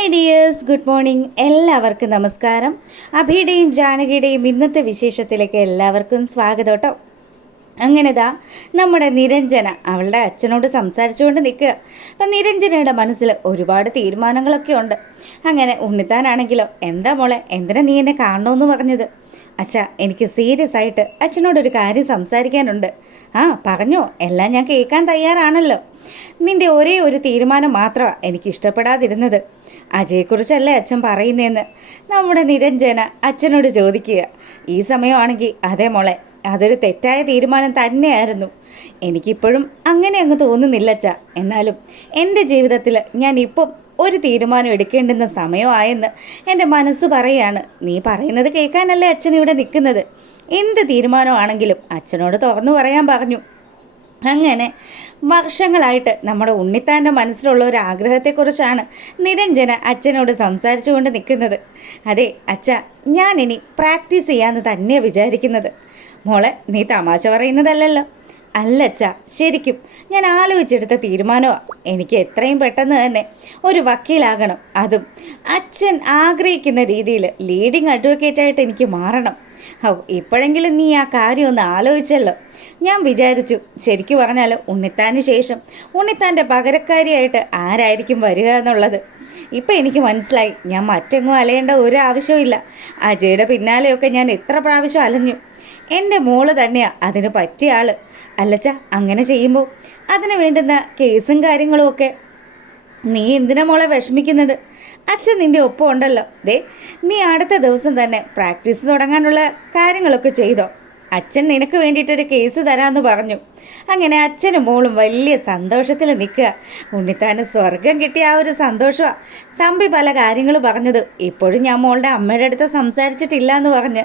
Hi dears, good morning. എല്ലാവർക്കും നമസ്കാരം. അഭിയുടെയും ജാനകിയുടെയും ഇന്നത്തെ വിശേഷത്തിലേക്ക് എല്ലാവർക്കും സ്വാഗതം കേട്ടോ. അങ്ങനെതാ നമ്മുടെ നിരഞ്ജന അവളുടെ അച്ഛനോട് സംസാരിച്ചുകൊണ്ട് നിൽക്കുക. അപ്പം നിരഞ്ജനയുടെ മനസ്സിൽ ഒരുപാട് തീരുമാനങ്ങളൊക്കെ ഉണ്ട്. അങ്ങനെ ഉണ്ണിത്താനാണെങ്കിലോ, എന്താ മോളെ, എന്തിനാ നീ എന്നെ കാണണമെന്ന് പറഞ്ഞത്? അച്ഛാ, എനിക്ക് സീരിയസ് ആയിട്ട് അച്ഛനോടൊരു കാര്യം സംസാരിക്കാനുണ്ട്. ആ പറഞ്ഞോ, എല്ലാം ഞാൻ കേൾക്കാൻ തയ്യാറാണല്ലോ. നിന്റെ ഒരേ ഒരു തീരുമാനം മാത്രമാണ് എനിക്ക് ഇഷ്ടപ്പെടാതിരുന്നത്. അജയെക്കുറിച്ചല്ലേ അച്ഛൻ പറയുന്നതെന്ന് നമ്മുടെ നിരഞ്ജന അച്ഛനോട് ചോദിക്കുക. ഈ സമയമാണെങ്കിൽ അതേ മോളെ, അതൊരു തെറ്റായ തീരുമാനം തന്നെയായിരുന്നു. എനിക്കിപ്പോഴും അങ്ങനെ അങ്ങ് തോന്നുന്നില്ല അച്ഛാ. എന്നാലും എൻ്റെ ജീവിതത്തിൽ ഞാൻ ഇപ്പം ഒരു തീരുമാനം എടുക്കേണ്ടുന്ന സമയമായെന്ന് എൻ്റെ മനസ്സ് പറയാണ്. നീ പറയുന്നത് കേൾക്കാനല്ലേ അച്ഛൻ ഇവിടെ നിൽക്കുന്നത്. എന്ത് തീരുമാനമാണെങ്കിലും അച്ഛനോട് തുറന്നു പറയാൻ പറഞ്ഞു. അങ്ങനെ വർഷങ്ങളായിട്ട് നമ്മുടെ ഉണ്ണിത്താൻ്റെ മനസ്സിലുള്ള ഒരു ആഗ്രഹത്തെക്കുറിച്ചാണ് നിരഞ്ജന അച്ഛനോട് സംസാരിച്ചു കൊണ്ട് നിൽക്കുന്നത്. അതെ അച്ഛ, ഞാനിനി പ്രാക്ടീസ് ചെയ്യാമെന്ന് തന്നെയാണ് വിചാരിക്കുന്നത്. മോളെ, നീ തമാശ പറയുന്നതല്ലല്ലോ? അല്ല അച്ഛ, ശരിക്കും ഞാൻ ആലോചിച്ചെടുത്ത തീരുമാനമാണ്. എനിക്ക് എത്രയും പെട്ടെന്ന് തന്നെ ഒരു വക്കീലാകണം. അതും അച്ഛൻ ആഗ്രഹിക്കുന്ന രീതിയിൽ ലീഡിങ് അഡ്വക്കേറ്റായിട്ട് എനിക്ക് മാറണം. ഇപ്പോഴെങ്കിലും നീ ആ കാര്യം ഒന്ന് ആലോചിച്ചല്ലോ. ഞാൻ വിചാരിച്ചു, ശരിക്കും പറഞ്ഞാൽ ഉണ്ണിത്താന് ശേഷം ഉണ്ണിത്താൻ്റെ പകരക്കാരിയായിട്ട് ആരായിരിക്കും വരിക എന്നുള്ളത്. ഇപ്പം എനിക്ക് മനസ്സിലായി, ഞാൻ മറ്റെങ്ങും അലയേണ്ട ഒരു ആവശ്യമില്ല. അജയുടെ പിന്നാലെയൊക്കെ ഞാൻ എത്ര പ്രാവശ്യം അലഞ്ഞു. എൻ്റെ മോള് തന്നെയാണ് അതിന് പറ്റിയ ആൾ. അല്ലച്ച, അങ്ങനെ ചെയ്യുമ്പോൾ അതിന് വേണ്ടുന്ന കേസും കാര്യങ്ങളും ഒക്കെ നീ എന്തിനാ മോളെ വിഷമിക്കുന്നത്? അച്ഛൻ നിൻ്റെ ഒപ്പം ഉണ്ടല്ലോ. ദേ, നീ അടുത്ത ദിവസം തന്നെ പ്രാക്ടീസ് തുടങ്ങാനുള്ള കാര്യങ്ങളൊക്കെ ചെയ്തോ. അച്ഛൻ നിനക്ക് വേണ്ടിയിട്ടൊരു കേസ് തരാമെന്ന് പറഞ്ഞു. അങ്ങനെ അച്ഛനും മോളും വലിയ സന്തോഷത്തിൽ നിൽക്കുക. ഉണ്ണിത്താന് സ്വർഗം കിട്ടിയ ആ ഒരു സന്തോഷമാണ്. തമ്പി പല കാര്യങ്ങൾ പറഞ്ഞത് ഇപ്പോഴും ഞാൻ മോളുടെ അമ്മയുടെ അടുത്ത് സംസാരിച്ചിട്ടില്ല എന്ന് പറഞ്ഞ്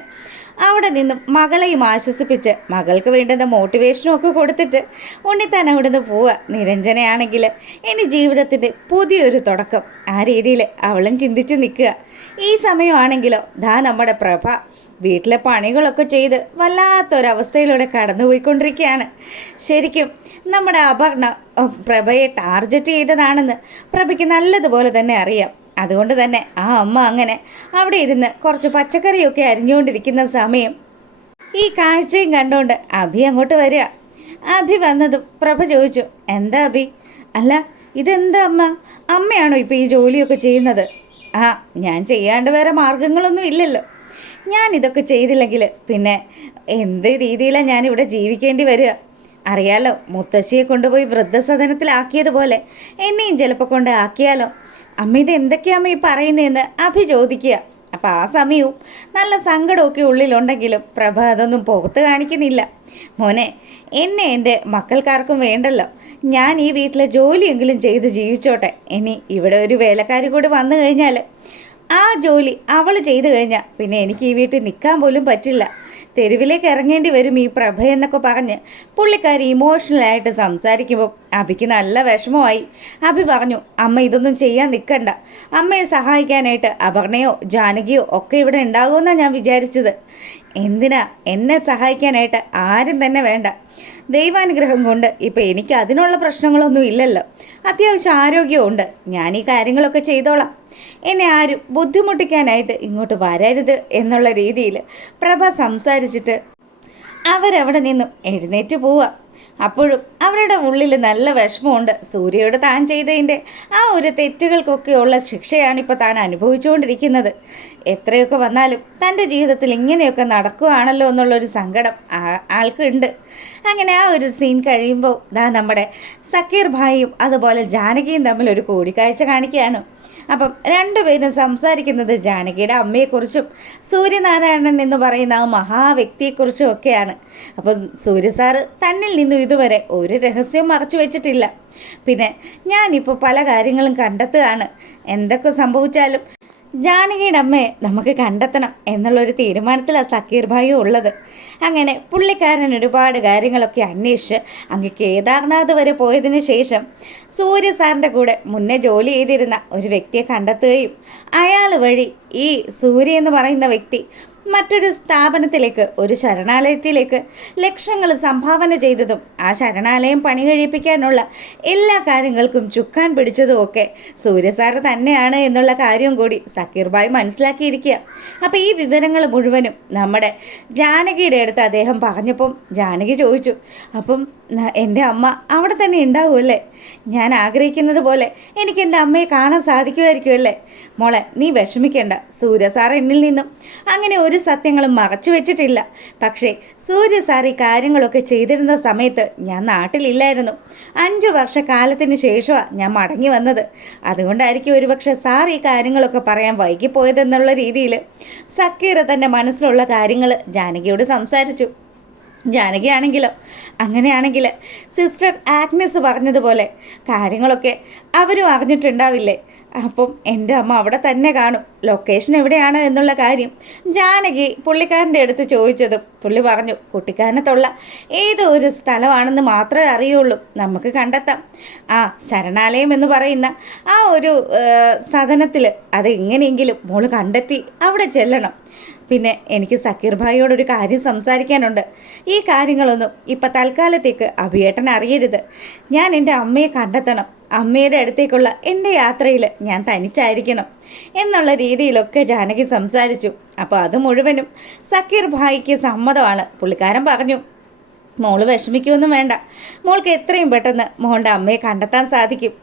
അവിടെ നിന്നും മകളെയും ആശ്വസിപ്പിച്ച് മകൾക്ക് വേണ്ടുന്ന മോട്ടിവേഷനും ഒക്കെ കൊടുത്തിട്ട് ഉണ്ണിത്താൻ അവിടെ നിന്ന് പോവുക. നിരഞ്ജനയാണെങ്കിൽ ഇനി ജീവിതത്തിൻ്റെ പുതിയൊരു തുടക്കം, ആ രീതിയിൽ അവളും ചിന്തിച്ച് നിൽക്കുക. ഈ സമയമാണെങ്കിലോ നമ്മുടെ പ്രഭ വീട്ടിലെ പണികളൊക്കെ ചെയ്ത് വല്ലാത്തൊരവസ്ഥയിലൂടെ കടന്നുപോയിക്കൊണ്ടിരിക്കുകയാണ്. ശരിക്കും നമ്മുടെ അപർണ പ്രഭയെ ടാർഗറ്റ് ചെയ്തതാണെന്ന് പ്രഭയ്ക്ക് നല്ലതുപോലെ തന്നെ അറിയാം. അതുകൊണ്ട് തന്നെ ആ അമ്മ അങ്ങനെ അവിടെ ഇരുന്ന് കുറച്ച് പച്ചക്കറിയൊക്കെ അരിഞ്ഞുകൊണ്ടിരിക്കുന്ന സമയം ഈ കാഴ്ചയും കണ്ടുകൊണ്ട് അഭി അങ്ങോട്ട് വരിക. അഭി വന്നതും പ്രഭ ചോദിച്ചു, എന്താ അഭി? അല്ല, ഇതെന്താ അമ്മയാണോ ഇപ്പോൾ ഈ ജോലിയൊക്കെ ചെയ്യുന്നത്? ആ, ഞാൻ ചെയ്യാണ്ട് വേറെ മാർഗങ്ങളൊന്നും ഇല്ലല്ലോ. ഞാനിതൊക്കെ ചെയ്തില്ലെങ്കിൽ പിന്നെ എന്ത് രീതിയിലാണ് ഞാനിവിടെ ജീവിക്കേണ്ടി വരിക? അറിയാലോ, മുത്തശ്ശിയെ കൊണ്ടുപോയി വൃദ്ധസദനത്തിലാക്കിയതുപോലെ എന്നെയും ചിലപ്പോൾ കൊണ്ട് ആക്കിയാലോ? അമ്മ ഇത് എന്തൊക്കെയാമ്മ ഈ പറയുന്നതെന്ന് അഭി ചോദിക്കുക. അപ്പോൾ ആ സമയവും നല്ല സങ്കടമൊക്കെ ഉള്ളിലുണ്ടെങ്കിലും പ്രഭ അതൊന്നും പുറത്ത് കാണിക്കുന്നില്ല. മോനെ, എന്നെ എൻ്റെ മക്കൾക്കാർക്കും വേണ്ടല്ലോ. ഞാൻ ഈ വീട്ടിലെ ജോലിയെങ്കിലും ചെയ്ത് ജീവിച്ചോട്ടെ. ഇനി ഇവിടെ ഒരു വേലക്കാരി കൂടി വന്നു കഴിഞ്ഞാൽ ആ ജോലി അവൾ ചെയ്തു കഴിഞ്ഞാൽ പിന്നെ എനിക്ക് ഈ വീട്ടിൽ നിൽക്കാൻ പോലും പറ്റില്ല. തെരുവിലേക്ക് ഇറങ്ങേണ്ടി വരും ഈ പ്രഭ എന്നൊക്കെ പറഞ്ഞ് പുള്ളിക്കാരി ഇമോഷണലായിട്ട് സംസാരിക്കുമ്പോൾ അഭിക്ക് നല്ല വിഷമമായി. അഭി പറഞ്ഞു, അമ്മ ഇതൊന്നും ചെയ്യാൻ നിൽക്കണ്ട. അമ്മയെ സഹായിക്കാനായിട്ട് അപർണയോ ജാനകിയോ ഒക്കെ ഇവിടെ ഉണ്ടാകുമെന്നാണ് ഞാൻ വിചാരിച്ചത്. എന്തിനാ എന്നെ സഹായിക്കാനായിട്ട് ആരും തന്നെ വേണ്ട. ദൈവാനുഗ്രഹം കൊണ്ട് ഇപ്പം എനിക്ക് അതിനുള്ള പ്രശ്നങ്ങളൊന്നും ഇല്ലല്ലോ. അത്യാവശ്യം ആരോഗ്യമുണ്ട്. ഞാൻ ഈ കാര്യങ്ങളൊക്കെ ചെയ്തോളാം. എന്നെ ആരും ബുദ്ധിമുട്ടിക്കാനായിട്ട് ഇങ്ങോട്ട് വരരുത് എന്നുള്ള രീതിയിൽ പ്രഭ സംസാരിച്ചിട്ട് അവരവിടെ നിന്നും എഴുന്നേറ്റ് പോവുക. അപ്പോഴും അവരുടെ ഉള്ളിൽ നല്ല വിഷമമുണ്ട്. സൂര്യയോട് താൻ ചെയ്തതിൻ്റെ ആ ഒരു തെറ്റുകൾക്കൊക്കെയുള്ള ശിക്ഷയാണിപ്പോൾ താൻ അനുഭവിച്ചുകൊണ്ടിരിക്കുന്നത്. എത്രയൊക്കെ വന്നാലും തൻ്റെ ജീവിതത്തിൽ ഇങ്ങനെയൊക്കെ നടക്കുകയാണല്ലോ എന്നുള്ളൊരു സങ്കടം ആൾക്കുണ്ട്. അങ്ങനെ ആ ഒരു സീൻ കഴിയുമ്പോൾ നമ്മുടെ സക്കീർ ഭായിയും അതുപോലെ ജാനകിയും തമ്മിൽ ഒരു കൂടിക്കാഴ്ച കാണിക്കുകയാണ്. അപ്പം രണ്ടുപേരും സംസാരിക്കുന്നത് ജാനകിയുടെ അമ്മയെക്കുറിച്ചും സൂര്യനാരായണൻ എന്ന് പറയുന്ന ആ മഹാവ്യക്തിയെക്കുറിച്ചും ഒക്കെയാണ്. അപ്പം സൂര്യ സാറ് തന്നിൽ നിന്നും ഇതുവരെ ഒരു രഹസ്യവും മറച്ചു വെച്ചിട്ടില്ല. പിന്നെ ഞാനിപ്പോൾ പല കാര്യങ്ങളും കണ്ടെത്തുകയാണ്. എന്തൊക്കെ സംഭവിച്ചാലും ജാനകിയുടെ അമ്മയെ നമുക്ക് കണ്ടെത്തണം എന്നുള്ളൊരു തീരുമാനത്തിലാണ് സക്കീർ ഭായി ഉള്ളത്. അങ്ങനെ പുള്ളിക്കാരൻ ഒരുപാട് കാര്യങ്ങളൊക്കെ അന്വേഷിച്ച് അങ്ങ് കേദാർനാഥ് വരെ പോയതിന് ശേഷം സൂര്യ സാറിൻ്റെ കൂടെ മുന്നേ ജോലി ചെയ്തിരുന്ന ഒരു വ്യക്തിയെ കണ്ടെത്തുകയും അയാൾ വഴി ഈ സൂര്യ എന്ന് പറയുന്ന വ്യക്തി മറ്റൊരു സ്ഥാപനത്തിലേക്ക്, ഒരു ശരണാലയത്തിലേക്ക് ലക്ഷങ്ങൾ സംഭാവന ചെയ്തതും ആ ശരണാലയം പണി കഴിപ്പിക്കാനുള്ള എല്ലാ കാര്യങ്ങൾക്കും ചുക്കാൻ പിടിച്ചതും ഒക്കെ സൂര്യസാറ് തന്നെയാണ് എന്നുള്ള കാര്യം കൂടി സക്കീർ ഭായ് മനസ്സിലാക്കിയിരിക്കുക. അപ്പോൾ ഈ വിവരങ്ങൾ മുഴുവനും നമ്മുടെ ജാനകിയുടെ അടുത്ത് അദ്ദേഹം പറഞ്ഞപ്പം ജാനകി ചോദിച്ചു, അപ്പം എൻ്റെ അമ്മ അവിടെ തന്നെ ഉണ്ടാവുമല്ലേ? ഞാൻ ആഗ്രഹിക്കുന്നത് പോലെ എനിക്ക് എൻ്റെ അമ്മയെ കാണാൻ സാധിക്കുമായിരിക്കുമല്ലേ? മോളെ, നീ വിഷമിക്കേണ്ട. സൂര്യ സാർ എന്നിൽ നിന്നും അങ്ങനെ ഒരു സത്യങ്ങളും മറച്ചു വെച്ചിട്ടില്ല. പക്ഷേ സൂര്യ സാർ ഈ കാര്യങ്ങളൊക്കെ ചെയ്തിരുന്ന സമയത്ത് ഞാൻ നാട്ടിലില്ലായിരുന്നു. 5 വർഷക്കാലത്തിന് ശേഷമാണ് ഞാൻ മടങ്ങി വന്നത്. അതുകൊണ്ടായിരിക്കും ഒരുപക്ഷെ സാർ ഈ കാര്യങ്ങളൊക്കെ പറയാൻ വൈകിപ്പോയതെന്നുള്ള രീതിയിൽ സക്കീർ തൻ്റെ മനസ്സിലുള്ള കാര്യങ്ങൾ ജാനകിയോട് സംസാരിച്ചു. ജാനകിയാണെങ്കിലോ, അങ്ങനെയാണെങ്കിൽ സിസ്റ്റർ ആഗ്നസ് പറഞ്ഞതുപോലെ കാര്യങ്ങളൊക്കെ അവരും അറിഞ്ഞിട്ടുണ്ടാവില്ലേ? അപ്പം എൻ്റെ അമ്മ അവിടെ തന്നെ കാണും. ലൊക്കേഷൻ എവിടെയാണ് എന്നുള്ള കാര്യം ജാനകി പുള്ളിക്കാരൻ്റെ അടുത്ത് ചോദിച്ചതും പുള്ളി പറഞ്ഞു, കുട്ടിക്കാനത്തുള്ള ഏതോ ഒരു സ്ഥലമാണെന്ന് മാത്രമേ അറിയുള്ളൂ, നമുക്ക് കണ്ടെത്താം. ആ ശരണാലയം എന്ന് പറയുന്ന ആ ഒരു സദനത്തിൽ അത് എങ്ങനെയെങ്കിലും മോള് കണ്ടെത്തി അവിടെ ചെല്ലണം. പിന്നെ എനിക്ക് സക്കീർ ഭായിയോടൊരു കാര്യം സംസാരിക്കാനുണ്ട്. ഈ കാര്യങ്ങളൊന്നും ഇപ്പം തൽക്കാലത്തേക്ക് അഭിയേട്ടൻ അറിയരുത്. ഞാൻ എൻ്റെ അമ്മയെ കണ്ടെത്തണം. അമ്മയുടെ അടുത്തേക്കുള്ള എൻ്റെ യാത്രയിൽ ഞാൻ തനിച്ചായിരിക്കണം എന്നുള്ള രീതിയിലൊക്കെ ജാനകി സംസാരിച്ചു. അപ്പോൾ അത് മുഴുവനും സക്കീർ ഭായിക്ക് സമ്മതമാണ്. പുള്ളിക്കാരൻ പറഞ്ഞു, മോള് വിഷമിക്കുകയൊന്നും വേണ്ട. മോൾക്ക് എത്രയും പെട്ടെന്ന് മോളുടെ അമ്മയെ കണ്ടെത്താൻ സാധിക്കും.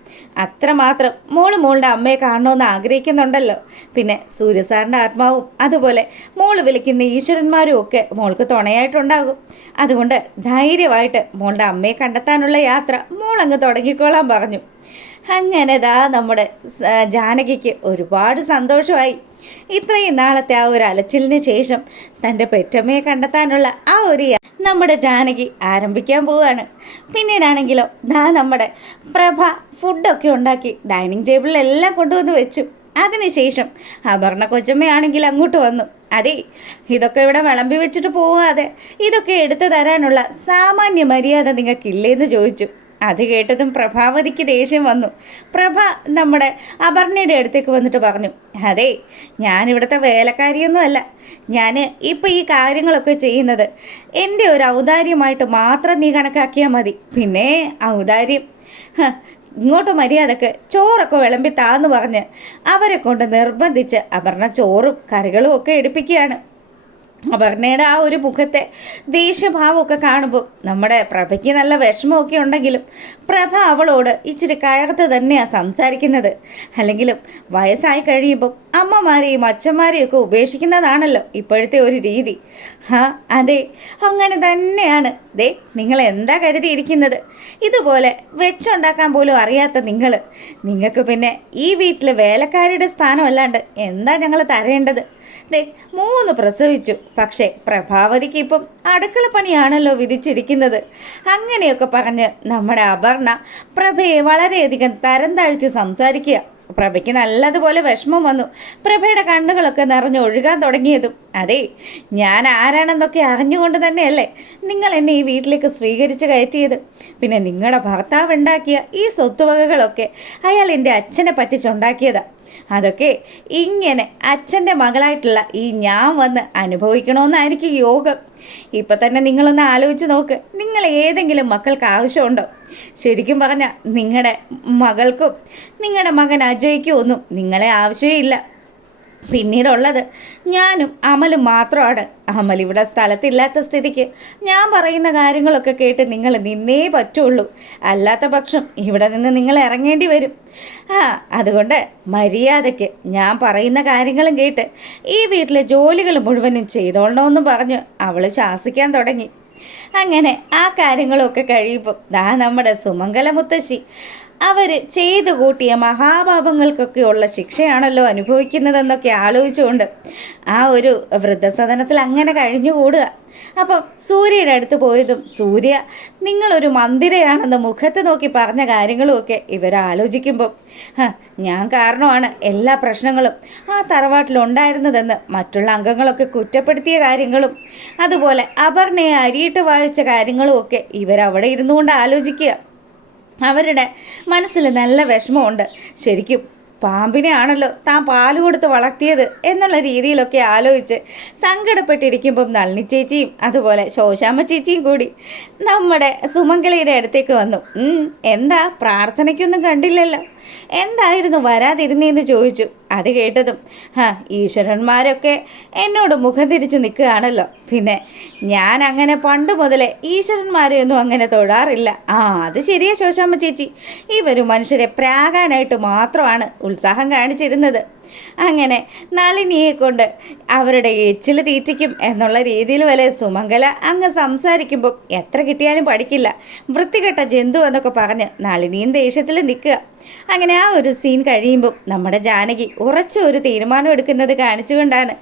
അത്രമാത്രം മോളുടെ അമ്മയെ കാണണമെന്ന് ആഗ്രഹിക്കുന്നുണ്ടല്ലോ. പിന്നെ സൂര്യസാറിൻ്റെ ആത്മാവും അതുപോലെ മോള് വിളിക്കുന്ന ഈശ്വരന്മാരും ഒക്കെ മോൾക്ക് തുണയായിട്ടുണ്ടാകും. അതുകൊണ്ട് ധൈര്യമായിട്ട് മോളുടെ അമ്മയെ കണ്ടെത്താനുള്ള യാത്ര മോളങ്ങ് തുടങ്ങിക്കോളാൻ പറഞ്ഞു. അങ്ങനെ നമ്മുടെ ജാനകിക്ക് ഒരുപാട് സന്തോഷമായി. ഇത്രയും നാളത്തെ ആ ഒരു അലച്ചിലിന് ശേഷം തൻ്റെ പെറ്റമ്മയെ കണ്ടെത്താനുള്ള ആ ഒരു നമ്മുടെ ജാനകി ആരംഭിക്കാൻ പോവുകയാണ്. പിന്നീടാണെങ്കിലോ നമ്മുടെ പ്രഭ ഫുഡൊക്കെ ഉണ്ടാക്കി ഡൈനിങ് ടേബിളിലെല്ലാം കൊണ്ടുവന്ന് വെച്ചു. അതിനുശേഷം അപർണ കൊച്ചമ്മയാണെങ്കിൽ അങ്ങോട്ട് വന്നു. അതെ, ഇതൊക്കെ ഇവിടെ വിളമ്പി വെച്ചിട്ട് പോവാതെ ഇതൊക്കെ എടുത്തു തരാനുള്ള സാമാന്യ മര്യാദ നിങ്ങൾക്കില്ലേന്ന് ചോദിച്ചു. അത് കേട്ടതും പ്രഭാവതിക്ക് ദേഷ്യം വന്നു. പ്രഭ നമ്മുടെ അപർണയുടെ അടുത്തേക്ക് വന്നിട്ട് പറഞ്ഞു, അതെ, ഞാനിവിടുത്തെ വേലക്കാരിയൊന്നും അല്ല. ഞാൻ ഇപ്പം ഈ കാര്യങ്ങളൊക്കെ ചെയ്യുന്നത് എൻ്റെ ഒരു ഔദാര്യമായിട്ട് മാത്രം നീ കണക്കാക്കിയാൽ മതി. പിന്നെ ഔദാര്യം, ഇങ്ങോട്ട് മര്യാദക്ക് ചോറൊക്കെ വിളമ്പി താന്ന് പറഞ്ഞ് അവരെ കൊണ്ട് നിർബന്ധിച്ച് അപർണ ചോറും കറികളും ഒക്കെ എടുപ്പിക്കുകയാണ്. അപർണയുടെ ആ ഒരു മുഖത്തെ ദേഷ്യഭാവമൊക്കെ കാണുമ്പോൾ നമ്മുടെ പ്രഭയ്ക്ക് നല്ല വിഷമമൊക്കെ ഉണ്ടെങ്കിലും പ്രഭ അവളോട് ഇച്ചിരി കയർത്ത് തന്നെയാണ് സംസാരിക്കുന്നത്. അല്ലെങ്കിലും വയസ്സായി കഴിയുമ്പം അമ്മമാരെയും അച്ഛന്മാരെയും ഒക്കെ ഉപേക്ഷിക്കുന്നതാണല്ലോ ഇപ്പോഴത്തെ ഒരു രീതി. അതെ, അങ്ങനെ തന്നെയാണ്. ദേ, നിങ്ങൾ എന്താ കരുതിയിരിക്കുന്നത്? ഇതുപോലെ വെച്ചുണ്ടാക്കാൻ പോലും അറിയാത്ത നിങ്ങൾക്ക് പിന്നെ ഈ വീട്ടിൽ വേലക്കാരിയുടെ സ്ഥാനമല്ലാണ്ട് എന്താ ഞങ്ങൾ തരേണ്ടത്? 3 പ്രസവിച്ചു. പക്ഷേ പ്രഭാവതിക്ക് ഇപ്പം അടുക്കള പണിയാണല്ലോ വിധിച്ചിരിക്കുന്നത്. അങ്ങനെയൊക്കെ പറഞ്ഞ് നമ്മുടെ അപർണ പ്രഭയെ വളരെയധികം തരം താഴ്ച സംസാരിക്കുക. പ്രഭയ്ക്ക് നല്ലതുപോലെ വിഷമം വന്നു. പ്രഭയുടെ കണ്ണുകളൊക്കെ നിറഞ്ഞൊഴുകാൻ തുടങ്ങിയതും, അതെ, ഞാൻ ആരാണെന്നൊക്കെ അറിഞ്ഞുകൊണ്ട് തന്നെയല്ലേ നിങ്ങൾ എന്നെ ഈ വീട്ടിലേക്ക് സ്വീകരിച്ച് കയറ്റിയത്. പിന്നെ നിങ്ങളുടെ ഭർത്താവ് ഉണ്ടാക്കിയ ഈ സ്വത്തുവകകളൊക്കെ അയാൾ എൻ്റെ അച്ഛനെ പറ്റിച്ചുണ്ടാക്കിയതാണ്. അതൊക്കെ ഇങ്ങനെ അച്ഛൻ്റെ മകളായിട്ടുള്ള ഈ ഞാൻ വന്ന് അനുഭവിക്കണമെന്നായിരിക്കും യോഗം. ഇപ്പം തന്നെ നിങ്ങളൊന്ന് ആലോചിച്ച് നോക്ക്. നിങ്ങൾ ഏതെങ്കിലും മക്കൾക്ക് ആവശ്യമുണ്ടോ? ശരിക്കും പറഞ്ഞാൽ നിങ്ങളുടെ മകൾക്കും നിങ്ങളുടെ മകൻ അജയ്ക്കും ഒന്നും നിങ്ങളെ ആവശ്യമില്ല. പിന്നീടുള്ളത് ഞാനും അമലും മാത്രമാണ്. അമൽ ഇവിടെ സ്ഥലത്തില്ലാത്ത സ്ഥിതിക്ക് ഞാൻ പറയുന്ന കാര്യങ്ങളൊക്കെ കേട്ട് നിങ്ങൾ നിന്നേ പറ്റുള്ളൂ. അല്ലാത്ത പക്ഷം ഇവിടെ നിന്ന് നിങ്ങൾ ഇറങ്ങേണ്ടി വരും. അതുകൊണ്ട് മര്യാദയ്ക്ക് ഞാൻ പറയുന്ന കാര്യങ്ങളും കേട്ട് ഈ വീട്ടിലെ ജോലികൾ മുഴുവനും ചെയ്തോളണമെന്ന് പറഞ്ഞ് അവൾ ശാസിക്കാൻ തുടങ്ങി. അങ്ങനെ ആ കാര്യങ്ങളൊക്കെ കഴിയുമ്പോൾ നമ്മുടെ സുമംഗല മുത്തശ്ശി അവർ ചെയ്തു കൂട്ടിയ മഹാപാപങ്ങൾക്കൊക്കെയുള്ള ശിക്ഷയാണല്ലോ അനുഭവിക്കുന്നതെന്നൊക്കെ ആലോചിച്ചുകൊണ്ട് ആ ഒരു വൃദ്ധസദനത്തിൽ അങ്ങനെ കഴിഞ്ഞുകൂടുക. അപ്പം സൂര്യയുടെ അടുത്ത് പോയതും സൂര്യ നിങ്ങളൊരു മന്ദിരയാണെന്ന് മുഖത്ത് നോക്കി പറഞ്ഞ കാര്യങ്ങളുമൊക്കെ ഇവരാലോചിക്കുമ്പം ഞാൻ കാരണമാണ് എല്ലാ പ്രശ്നങ്ങളും ആ തറവാട്ടിലുണ്ടായിരുന്നതെന്ന് മറ്റുള്ള അംഗങ്ങളൊക്കെ കുറ്റപ്പെടുത്തിയ കാര്യങ്ങളും അതുപോലെ അപർണയെ അരിയിട്ട് വാഴിച്ച കാര്യങ്ങളുമൊക്കെ ഇവരവിടെ ഇരുന്നുകൊണ്ട് ആലോചിക്കുക. അവരുടെ മനസ്സിൽ നല്ല വിഷമമുണ്ട്. ശരിക്കും പാമ്പിനെ ആണല്ലോ താൻ പാല് കൊടുത്ത് വളർത്തിയത് എന്നുള്ള രീതിയിലൊക്കെ ആലോചിച്ച് സങ്കടപ്പെട്ടിരിക്കുമ്പം നളിനി ചേച്ചിയും അതുപോലെ ശോശാമ്മ ചേച്ചിയും കൂടി നമ്മുടെ സുമംഗലയുടെ അടുത്തേക്ക് വന്നു. എന്താ പ്രാർത്ഥനയ്ക്കൊന്നും കണ്ടില്ലല്ലോ, എന്തായിരുന്നു വരാതിരുന്നേന്ന് ചോദിച്ചു. അത് കേട്ടതും ഈശ്വരന്മാരൊക്കെ എന്നോട് മുഖം തിരിച്ച് നിൽക്കുകയാണല്ലോ. പിന്നെ ഞാൻ അങ്ങനെ പണ്ട് മുതലേ ഈശ്വരന്മാരെയൊന്നും അങ്ങനെ തൊടാറില്ല. അത് ശരിയാ ശോശാമ്മ ചേച്ചി, ഇവരും മനുഷ്യരെ പ്രാകാനായിട്ട് മാത്രമാണ് ഉത്സാഹം കാണിച്ചിരുന്നത്. അങ്ങനെ നളിനിയെ കൊണ്ട് അവരുടെ എച്ചിൽ തീറ്റിക്കും എന്നുള്ള രീതിയിൽ വരെ സുമംഗല അങ്ങ് സംസാരിക്കുമ്പോൾ എത്ര കിട്ടിയാലും പഠിക്കില്ല, വൃത്തികെട്ട ജന്തു എന്നൊക്കെ പറഞ്ഞ് നളിനിയും ദേഷ്യത്തിൽ നിൽക്കുക. അങ്ങനെ ആ ഒരു സീൻ കഴിയുമ്പോൾ നമ്മുടെ ജാനകി ഉറച്ച ഒരു തീരുമാനം എടുക്കുന്നത് കാണിച്ചുകൊണ്ടാണ്